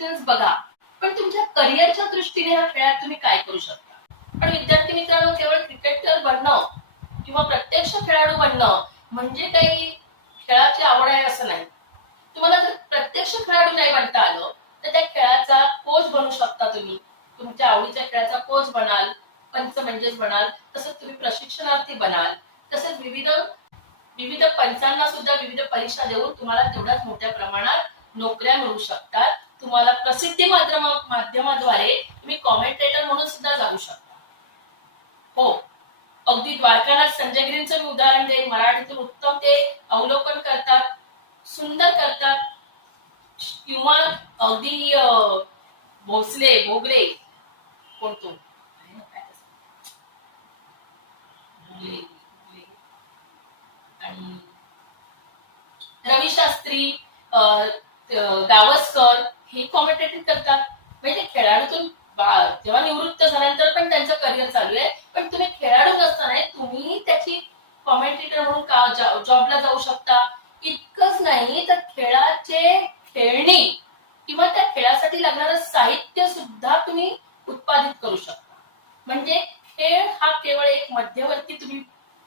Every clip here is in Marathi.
स्किल्स बघा, पण तुमच्या करिअरच्या दृष्टीने ह्या खेळात तुम्ही काय करू शकता. पण विद्यार्थी मित्रांनो, केवळ क्रिकेटर बनणं किंवा प्रत्यक्ष खेळाडू बनणं म्हणजे काही खेळाची आवड आहे असं नाही. तुम्हाला जर प्रत्यक्ष खेळाडू नाही बनता आलं तर त्या खेळाचा कोच बनू शकता. तुम्ही तुमच्या आवडीच्या खेळाचा कोच बनाल, पंच म्हणजेच बनाल, तसंच तुम्ही प्रशिक्षणार्थी बनाल, तसंच विविध पंचांना सुद्धा विविध परीक्षा देऊन तुम्हाला तेवढ्याच मोठ्या प्रमाणात नोकऱ्या मिळू शकतात. तुम्हाला प्रसिद्धी माध्यमाद्वारे तुम्ही कॉमेंटेटर म्हणून सुद्धा जाऊ शकता. हो, अगदी द्वारकानाथ संजयगिरींचं मी उदाहरण देईन. मराठीतून उत्तम ते अवलोकन करतात, सुंदर करतात. किंवा अगदी भोसले कोणतो आणि रवी शास्त्री, गावस्कर हे कॉमेंटेटर करतात. म्हणजे खेळाडूतून जेव्हा निवृत्त झाल्यानंतर पण त्यांचं करिअर चालू आहे, पण तुम्ही खेळाडू नसताना तुम्ही त्याची कॉमेंटेटर म्हणून जॉबला जाऊ शकता. इतकंच नाही तर खेळणी किंवा त्या खेळासाठी लागणारं साहित्य सुद्धा तुम्ही उत्पादित करू शकता. म्हणजे खेळ हा केवळ एक मध्यवर्ती तुम्ही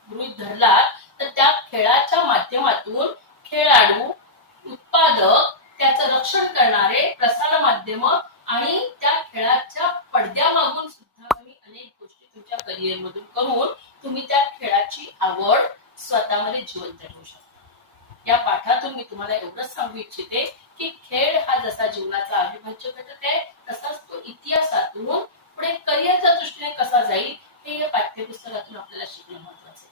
गृहीत धरलात तर त्या खेळाच्या माध्यमातून खेळाडू, उत्पादक, त्याचं रक्षण करणारे प्रसार माध्यम आणि त्या खेळाच्या पडद्यामागून सुद्धा तुम्ही अनेक गोष्टी तुमच्या करिअर मधून करून तुम्ही त्या खेळाची आवड स्वतःमध्ये जिवंत ठेवू शकता. या पाठातून मी तुम्हाला एवढंच सांगू इच्छिते की खेळ हा जसा जीवनाचा अविभाज्य घटक आहे, तसाच तो इतिहासातून पुढे करिअरच्या दृष्टीने कसा जाईल हे या पाठ्यपुस्तकातून आपल्याला शिकणं महत्वाचं आहे.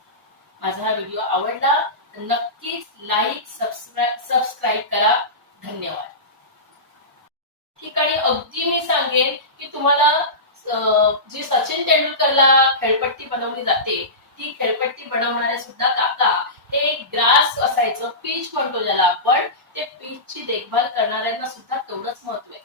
माझा हा व्हिडिओ आवडला तर नक्कीच लाईक, सबस्क्राईब करा. धन्यवाद. ठिकाणी अगदी मी सांगेन की तुम्हाला जी सचिन तेंडुलकरला खेळपट्टी बनवली जाते, ती खेळपट्टी बनवणारे सुद्धा काका हे ग्रास असायचं, पीच म्हणतो ज्याला आपण, ते पीचची देखभाल करणाऱ्यांना सुद्धा तेवढंच महत्व आहे.